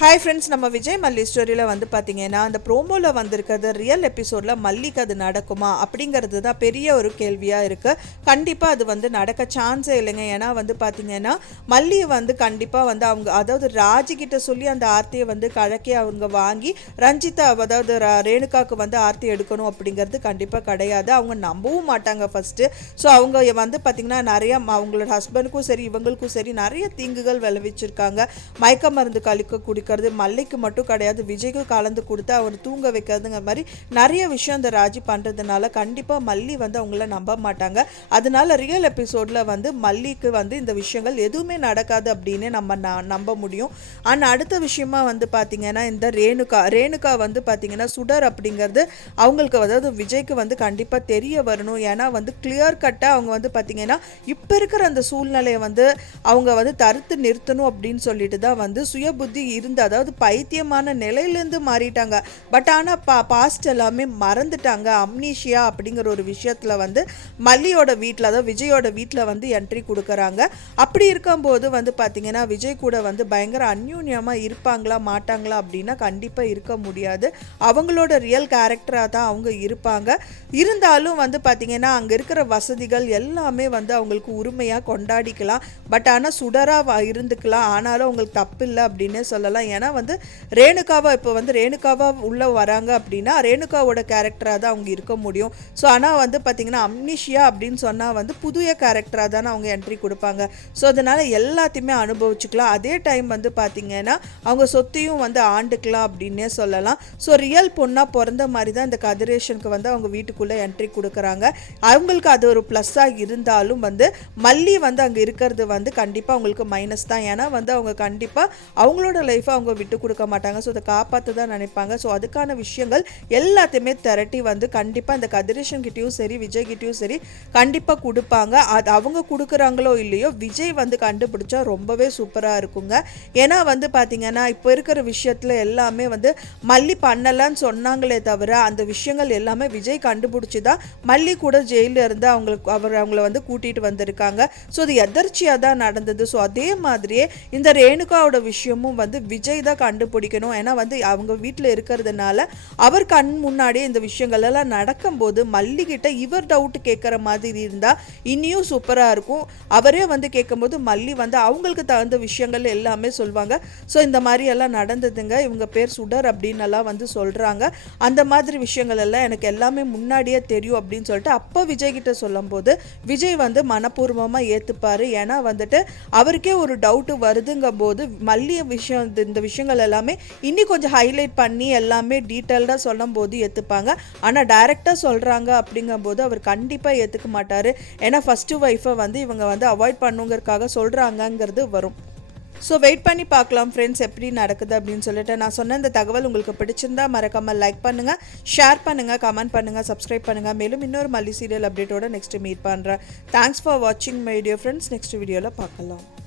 Hi friends நம்ம விஜய் மல்லி ஸ்டோரியில் வந்து பார்த்தீங்கன்னா அந்த ப்ரோமோவில் வந்திருக்கிறது ரியல் எபிசோடில் மல்லிக்கு அது நடக்குமா அப்படிங்கிறது தான் பெரிய ஒரு கேள்வியாக இருக்குது கண்டிப்பாக அது வந்து நடக்க சான்ஸே இல்லைங்க. ஏன்னா வந்து பார்த்தீங்கன்னா மல்லியை வந்து கண்டிப்பாக வந்து அவங்க அதாவது ராஜிக்கிட்ட சொல்லி அந்த ஆர்த்தியை வந்து கழக்கி அவங்க வாங்கி ரஞ்சிதா அதாவது ரேணுகாவுக்கு வந்து ஆர்த்தி எடுக்கணும் அப்படிங்கிறது கண்டிப்பாக கிடையாது. அவங்க நம்பவும் மாட்டாங்க ஃபஸ்ட்டு ஸோ அவங்க வந்து பார்த்திங்கன்னா நிறையா ம- அவங்களோட ஹஸ்பண்டுக்கும் சரி இவங்களுக்கும் சரி நிறைய தீங்குகள் விளைவிச்சிருக்காங்க. மயக்க மருந்து கழிக்க கொடுக்கறது மல்லிக்கு மட்டும் கிடையாது விஜய்க்கும் கலந்து கொடுத்து அவர் தூங்க வைக்கிறதுங்கிற மாதிரி நிறைய விஷயம் அந்த ராஜி பண்ணுறதுனால கண்டிப்பாக மல்லி வந்து அவங்கள நம்ப மாட்டாங்க. அதனால ரியல் எபிசோடில் வந்து மல்லிக்கு வந்து இந்த விஷயங்கள் எதுவுமே நடக்காது அப்படின்னு நம்ம ந- நம்ப முடியும். ஆனால் அடுத்த விஷயமா வந்து பார்த்திங்கன்னா இந்த ரேணுகா ரேணுகா வந்து பார்த்திங்கன்னா சுடர் அப்படிங்கிறது அவங்களுக்கு அதாவது விஜய்க்கு வந்து கண்டிப்பாக தெரிய வரணும். ஏன்னா வந்து கிளியர் கட்டாக அவங்க வந்து பார்த்திங்கன்னா இப்போ இருக்கிற அந்த சூழ்நிலையை வந்து அவங்க வந்து தடுத்து நிறுத்தணும் அப்படின்னு சொல்லிட்டு தான் வந்து சுய புத்தி இருந்த அதாவது பைத்தியமான நிலையிலேருந்து மாறிட்டாங்க. பட் ஆனால் பா பாஸ்ட் எல்லாமே மறந்துட்டாங்க. அம்னீஷியா அப்படிங்கிற ஒரு விஷயத்தில் வந்து மல்லியோட வீட்டில் அதாவது விஜயோட வீட்டில் வந்து என்ட்ரி கொடுக்குறாங்க. அப்படி இருக்கும்போது வந்து பார்த்திங்கன்னா விஜய் கூட வந்து பயங்கர அந்யூன்யமாக இருப்பாங்களா மாட்டாங்களா அப்படின்னா கண்டிப்பாக இருக்க முடியாது. அவங்களோட ரியல் கேரக்டராக தான் அவங்க இருப்பாங்க. இருந்தாலும் வந்து பார்த்திங்கன்னா அங்கே இருக்கிற வசதிகள் எல்லாமே வந்து அவங்களுக்கு உரிமையாக கொண்டாடிக்கலாம். பட் ஆனால் சுடராக இருந்துக்கலாம். ஆனாலும் அவங்களுக்கு தப்பு இல்லை அப்படின்னே சொல்லலாம். ஏன்னா வந்து ரேணுகாவா இப்போ வந்து ரேணுகாவா உள்ளே வராங்க அப்படின்னா ரேணுகாவோட கேரக்டராக தான் அவங்க இருக்க முடியும். ஸோ ஆனால் வந்து பார்த்திங்கன்னா அம்னிஷியா அப்படின்னு சொன்னால் வந்து புதிய கேரக்டராக தானே அவங்க என்ட்ரி கொடுப்பாங்க. ஸோ அதனால் எல்லாத்தையுமே அனுபவிச்சுக்கலாம். அதே டைம் வந்து பார்த்திங்கன்னா அவங்க சொத்தையும் வந்து ஆண்டுக்கலாம் அப்படின்னே சொல்லலாம். ஸோ ரியல் பொண்ணாக பிறந்த மாதிரி தான் இந்த கதிரேஷனுக்கு வந்து அவங்க வீட்டுக்குள்ளே என்ட்ரி கொடுக்குறாங்க. அவங்களுக்கு அது ஒரு ப்ளஸ்ஸாக இருந்தாலும் வந்து மல்லி வந்து அங்கே இருக்கிறது வந்து கண்டிப்பாக அவங்களுக்கு மைனஸ் தான். ஏன்னா வந்து அவங்க கண்டிப்பாக அவங்களோட லைஃப்பை அவங்க விட்டு கொடுக்க மாட்டாங்க. ஸோ அதை காப்பாற்ற தான் நினைப்பாங்க. ஸோ அதுக்கான விஷயங்கள் எல்லாத்தையுமே திரட்டி வந்து கண்டிப்பாக இந்த கதிரேஷன் கிட்டேயும் சரி விஜய் கிட்டேயும் சரி கண்டிப்பாக கொடுப்பாங்க. அது அவங்க கொடுக்குறாங்களோ இல்லையோ விஜய் வந்து கண்டுபிடிச்சா ரொம்பவே சூப்பராக இருக்குங்க. ஏன்னா வந்து பார்த்தீங்கன்னா இப்போ இருக்கிற விஷயத்தில் எல்லாமே வந்து மல்லி பண்ணலான்னு சொன்னாங்களே தவிர அந்த விஷயங்கள் எல்லாமே விஜய் கண்டுபிடிச்சி தான் மல்லி கூட ஜெயிலில் இருந்து அவங்களுக்கு அவர் அவங்கள வந்து கூட்டிகிட்டு வந்திருக்காங்க. ஸோ அது எதர்ச்சியாக தான் நடந்தது. ஸோ அதே மாதிரியே இந்த ரேணுகாவோட விஷயமும் வந்து விஜய் தான் கண்டுபிடிக்கணும். ஏன்னா வந்து அவங்க வீட்டில் இருக்கிறதுனால அவர் கண் முன்னாடியே இந்த விஷயங்கள் எல்லாம் நடக்கும்போது மல்லிகிட்ட இவர் டவுட் கேட்குற மாதிரி இருந்தால் இனியும் சூப்பராக இருக்கும். அவரே வந்து கேட்கும்போது மல்லி வந்து அவங்களுக்கு தகுந்த விஷயங்கள் எல்லாமே சொல்லுவாங்க ஸோ இந்த மாதிரி எல்லாம் நடந்ததுங்க. இவங்க பேர் சுடர் அப்படின்னு எல்லாம் வந்து சொல்கிறாங்க அந்த மாதிரி விஷயங்கள் எல்லாம் எனக்கு எல்லாமே முன்னாடியே தெரியும் அப்படின்னு சொல்லிட்டு அப்போ விஜய் கிட்ட சொல்லும்போது விஜய் வந்து மனப்பூர்வமாக ஏற்றுப்பார் ஏன்னா வந்துட்டு அவருக்கே ஒரு டவுட்டு வருதுங்க போது மல்லிய விஷயம் இந்த- விஷயங்கள் எல்லாமே இன்னி கொஞ்சம் ஹைலைட் பண்ணி எல்லாமே டீட்டெயில்டாக சொல்லும் போது ஏற்றுப்பாங்க ஆனால் டைரெக்டாக சொல்கிறாங்க அப்படிங்கும்போது அவர் கண்டிப்பாக ஏற்றுக்க மாட்டார். ஏன்னா ஃபஸ்ட்டு ஒய்ஃபை வந்து இவங்க வந்து அவாய்ட் பண்ணுங்கிறதுக்காக சொல்கிறாங்கங்கிறது வரும். ஸோ வெயிட் பண்ணி பார்க்கலாம் ஃப்ரெண்ட்ஸ் எப்படி நடக்குது அப்படின்னு சொல்லிட்டு. நான் சொன்ன இந்த தகவல் உங்களுக்கு பிடிச்சிருந்தா மறக்காமல் லைக் பண்ணுங்கள் ஷேர் பண்ணுங்கள் கமெண்ட் பண்ணுங்கள் சப்ஸ்கிரைப் பண்ணுங்கள் மேலும் இன்னொரு மல்லி சீரியல் அப்டேட்டோட நெக்ஸ்ட் மீட் பண்ணுறேன் தேங்க்ஸ் ஃபார் வாட்சிங் மை டியர் ஃப்ரெண்ட்ஸ் நெக்ஸ்ட் வீடியோவில் பார்க்கலாம்.